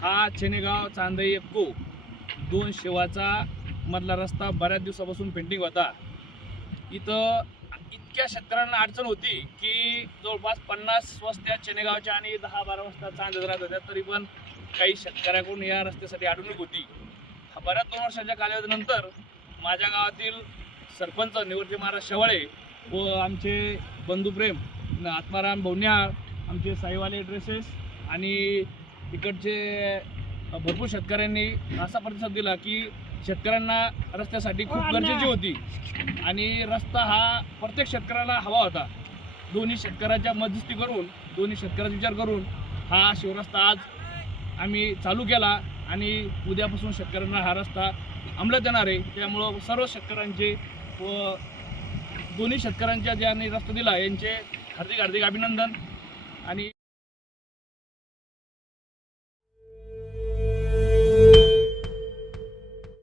चेनेगाव चांदई एपको दोन शिवाचा मधला रस्ता बऱ्याच दिवसापासून पेंटिंग होता. इथं इतक्या शेतकऱ्यांना अडचण होती की जवळपास पन्नास वस्त्या चेनेगावच्या आणि दहा बारा वस्त्या चांद राहत होत्या तरी पण काही शेतकऱ्याकडून या रस्त्यासाठी अडवणूक होती. हा बऱ्याच दोन वर्षाच्या कालावधीनंतर माझ्या गावातील सरपंच निवृत्ती महाराज शेवाळे व आमचे बंधुप्रेम न आत्माराम भवन्याळ आमचे साईवाले ड्रेसेस आणि इकडचे भरपूर शेतकऱ्यांनी असा प्रतिसाद दिला की शेतकऱ्यांना रस्त्यासाठी खूप गरजेची होती. आणि रस्ता हा प्रत्येक शेतकऱ्याला हवा होता. दोन्ही शेतकऱ्याच्या मध्यस्थी करून दोन्ही शेतकऱ्याचा विचार करून हा शिवरस्ता आज आम्ही चालू केला आणि उद्यापासून शेतकऱ्यांना हा रस्ता अंमलात येणार आहे. त्यामुळं सर्व शेतकऱ्यांचे व दोन्ही शेतकऱ्यांच्या ज्यांनी रस्ता दिला यांचे हार्दिक हार्दिक अभिनंदन आणि